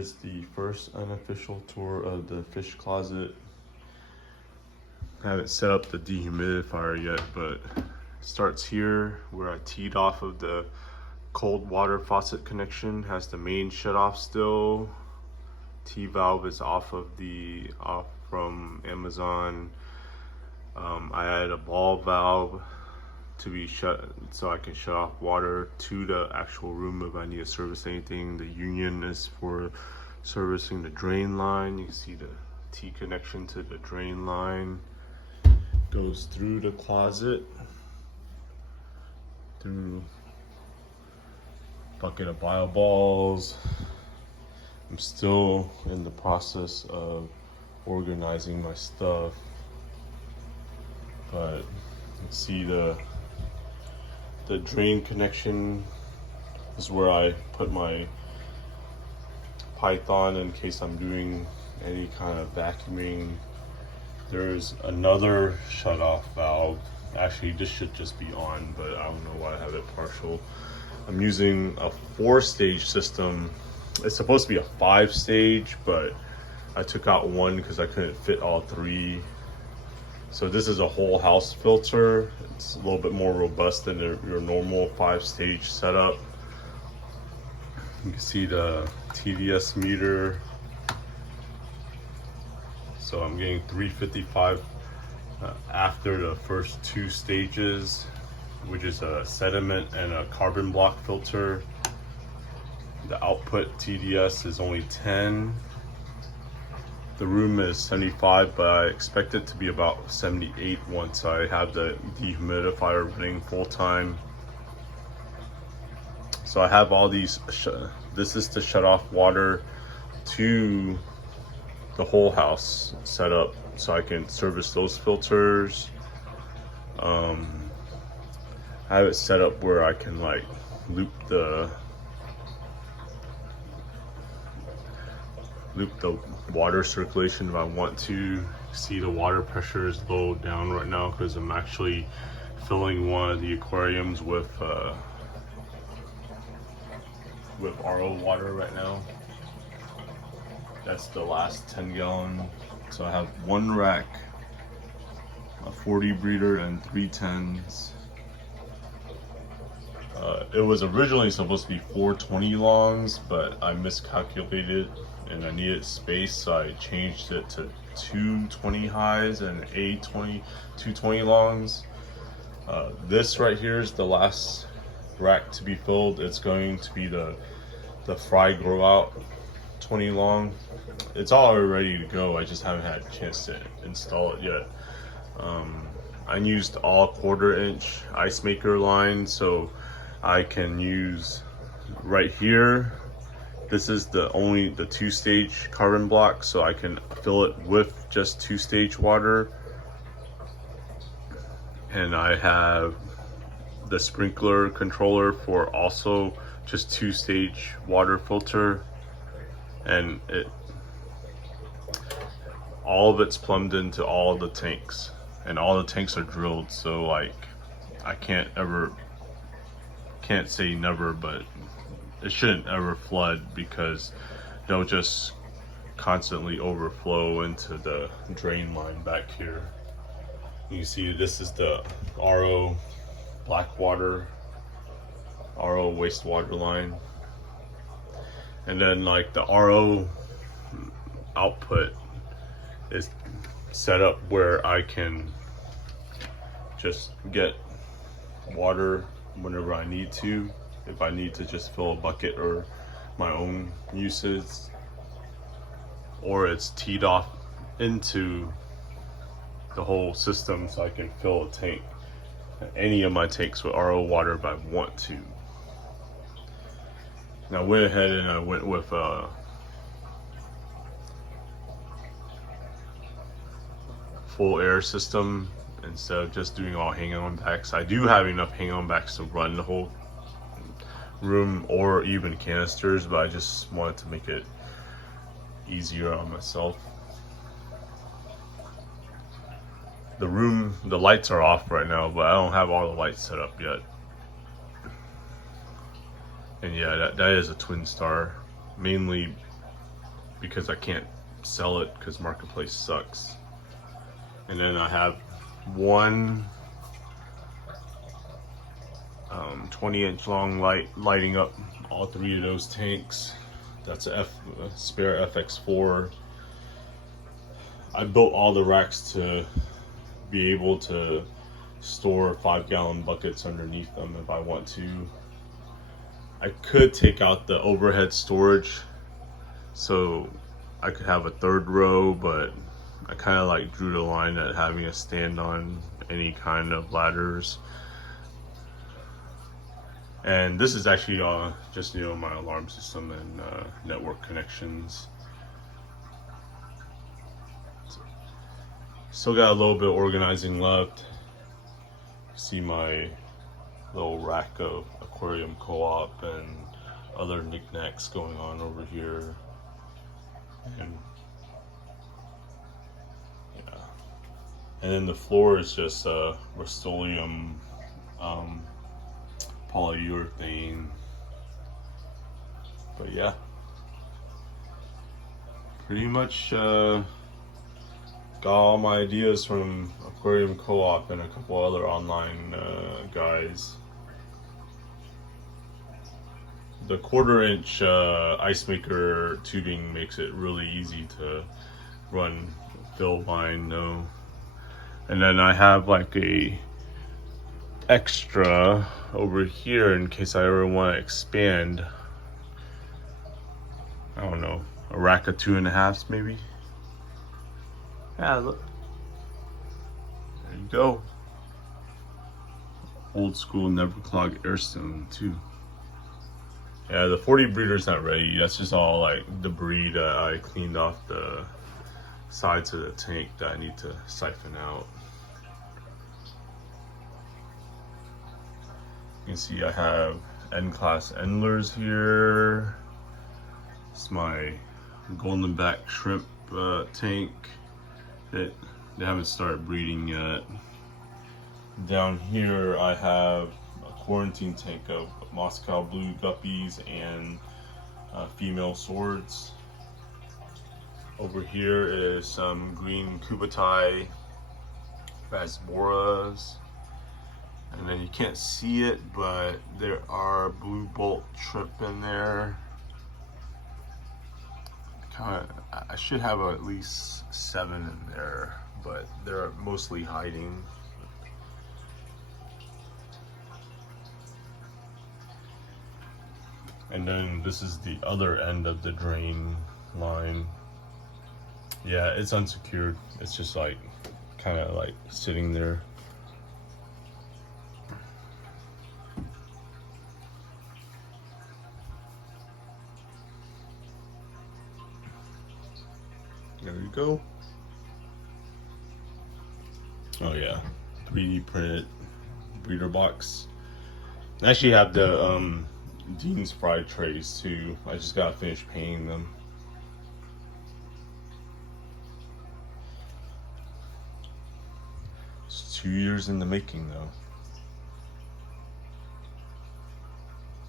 is the first unofficial tour of the fish closet. I haven't set up the dehumidifier yet, but it starts here where I teed off of the cold water faucet connection. Has the main shut off still. T-valve is off from Amazon. I added a ball valve to be shut so I can shut off water to the actual room if I need to service anything. The union is for servicing the drain line. You can see the T connection to the drain line goes through the closet, through bucket of bio balls. I'm still in the process of organizing my stuff, but you can see the drain connection is where I put my Python in case I'm doing any kind of vacuuming. There's another shut off valve. Actually, this should just be on, but I don't know why I have it partial. I'm using a 4-stage system. It's supposed to be a 5-stage, but I took out one because I couldn't fit all 3. So this is a whole house filter. It's a little bit more robust than your normal 5-stage setup. You can see the TDS meter. So I'm getting 355 after the first 2 stages, which is a sediment and a carbon block filter. The output TDS is only 10. The room is 75, but I expect it to be about 78 once I have the dehumidifier running full time. So I have all these, this is to shut off water to the whole house set up so I can service those filters. I have it set up where I can like loop the water circulation if I want to. See the water pressure is low down right now because I'm actually filling one of the aquariums with RO water right now. That's the last 10 gallon. So I have 1 rack, a 40 breeder and 3 10s. It was originally supposed to be 420 longs, but I miscalculated and I needed space, so I changed it to 220 highs and 220 longs. This right here is the last rack to be filled. It's going to be the fry grow out 20 long. It's all ready to go. I just haven't had a chance to install it yet. I used all 1/4 inch ice maker line, so I can use right here. This is the 2-stage carbon block, so I can fill it with just 2-stage water. And I have the sprinkler controller for also just 2-stage water filter, and all of it's plumbed into all of the tanks, and all the tanks are drilled. So like I can't say never, but it shouldn't ever flood because they'll just constantly overflow into the drain line back here. You can see this is the RO black water, RO wastewater line. And then like the RO output is set up where I can just get water whenever I need to. If I need to just fill a bucket or my own uses, or it's teed off into the whole system so I can fill a tank, any of my tanks with RO water if I want to. Now I went ahead and I went with a full air system instead of just doing all hang-on backs. I do have enough hang-on backs to run the whole room or even canisters, but I just wanted to make it easier on myself. The lights are off right now, but I don't have all the lights set up yet. And yeah, that is a twin star, mainly because I can't sell it because marketplace sucks. And then I have one 20-inch long light lighting up all three of those tanks. That's a spare FX4. I built all the racks to be able to store 5-gallon buckets underneath them if I want to. I could take out the overhead storage so I could have a third row, but I kind of like drew the line at having a stand on any kind of ladders. And this is actually just my alarm system and network connections. Still got a little bit of organizing left. See my little rack of aquarium co-op and other knickknacks going on over here. And yeah, and then the floor is just Rust-Oleum polyurethane. But yeah, pretty much got all my ideas from Aquarium Co-op and a couple other online guys. The 1/4-inch ice maker tubing makes it really easy to run fill line though. And then I have like a extra over here in case I ever want to expand. I don't know, a rack of 2.5s maybe. Yeah, look. There you go. Old school never clog airstone too. Yeah, the 40 breeder's not ready. That's just all like debris that I cleaned off the sides of the tank that I need to siphon out. You can see I have N-class endlers here. It's my golden back shrimp tank. They haven't started breeding yet. Down here I have a quarantine tank of Moscow blue guppies and female swords. Over here is some green kubatai rasboras. And then you can't see it, but there are blue bolt shrimp in there. I should have at least 7 in there, but they're mostly hiding. And then this is the other end of the drain line. Yeah, it's unsecured. It's just like kind of like sitting there. There you go. Oh yeah, 3D printed breeder box. I actually have the Dean's Fry trays too. I just gotta finish painting them. It's 2 years in the making though.